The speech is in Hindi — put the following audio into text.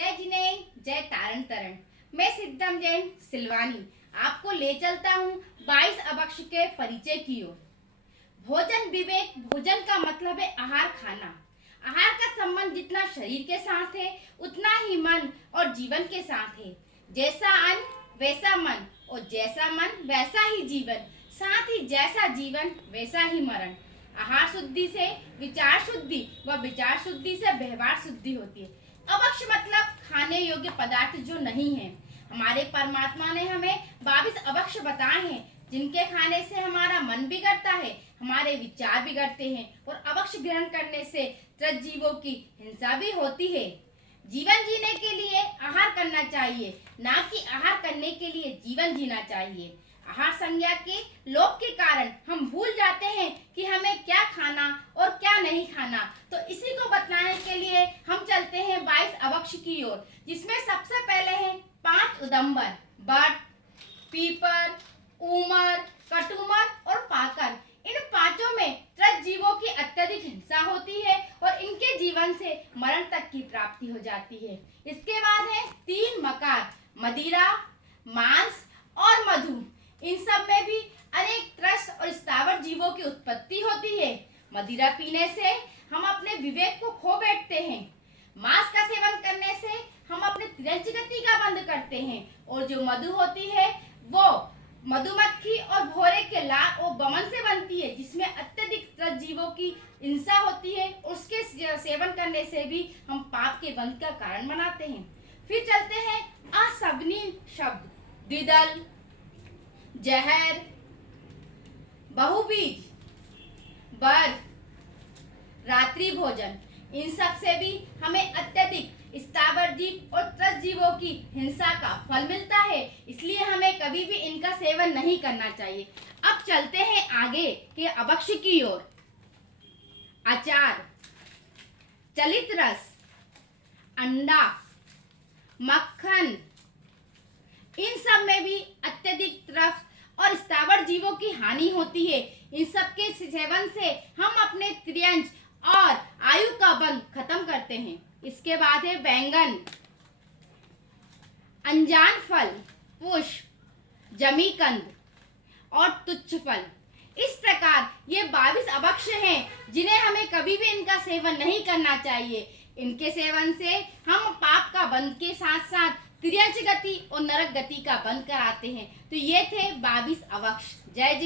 जय जिने जय तारण तरण। मैं सिद्धम जैन सिलवानी आपको ले चलता हूँ 22 अबक्ष के परिचय की ओर। भोजन विवेक। भोजन का मतलब है आहार खाना। आहार का संबंध जितना शरीर के साथ है उतना ही मन और जीवन के साथ है। जैसा अन्न वैसा मन और जैसा मन वैसा ही जीवन, साथ ही जैसा जीवन वैसा ही मरण। आहार शुद्धि से विचार शुद्धि व विचार शुद्धि से व्यवहार शुद्धि होती है। अवक्ष मतलब खाने योग्य पदार्थ जो नहीं है। हमारे परमात्मा ने हमें 22 अवक्ष बताए हैं जिनके खाने से हमारा मन बिगड़ता है, हमारे विचार बिगड़ते हैं और अवक्ष ग्रहण करने से जीवों की हिंसा भी होती है। जीवन जीने के लिए आहार करना चाहिए, ना कि आहार करने के लिए जीवन जीना चाहिए। आहार संज्ञा के लोभ के कारण हम भूल जाते हैं कि हमें क्या खाना और क्या नहीं खाना। तो इसी को बतलाने के लिए हम चलते हैं 22 अवक्ष की ओर, जिसमें सबसे पहले है 5 उदंबर, बट, पीपर, ऊमर, कटुमर और पाकर। इन पांचों में जीवों की अत्यधिक हिंसा होती है और इनके जीवन से मरण तक की प्राप्ति हो जाती है। इसके बाद है 3 मकार, मदिरा, मांस और मधु। इन सब में भी अनेक त्रस्त और स्थावर जीवों की उत्पत्ति होती है। मदिरा पीने से हम अपने विवेक को खो बैठते हैं। मांस का सेवन करने से हम अपने तिरंज गति का बंद करते हैं और जो मधु होती है वो मधुमक्खी और भौरे के लार और बमन से बनती है, जिसमें अत्यधिक जीवों की हिंसा होती है। उसके सेवन करने से भी हम पाप के बंध का कारण बनाते हैं। फिर चलते हैं असवनी शब्द, द्विदल, जहर, बहुबीज, बर्फ, रात्रि भोजन। इन सब से भी हमें अत्यधिक स्थावर जीव और त्रस्त जीवों की हिंसा का फल मिलता है, इसलिए हमें कभी भी इनका सेवन नहीं करना चाहिए। अब चलते हैं आगे के अभक्ष्य की ओर। अचार, चलित रस, अंडा, मक्खन। इन सब में भी अत्यधिक त्रस्त और स्थावर जीवों की हानि होती है। इन सब के सेवन से हम अपने त्रियंज और आयु का बंध खत्म करते हैं। इसके बाद है बैंगन, अनजान फल, पुष्प, जमीकंद और तुच्छ फल। इस प्रकार ये 22 अभक्ष हैं जिन्हें हमें कभी भी इनका सेवन नहीं करना चाहिए। इनके सेवन से हम पाप का बंध के साथ साथ त्रियंच गति और नरक गति का बंध कराते हैं। तो ये थे 22 अभक्ष। जय जी।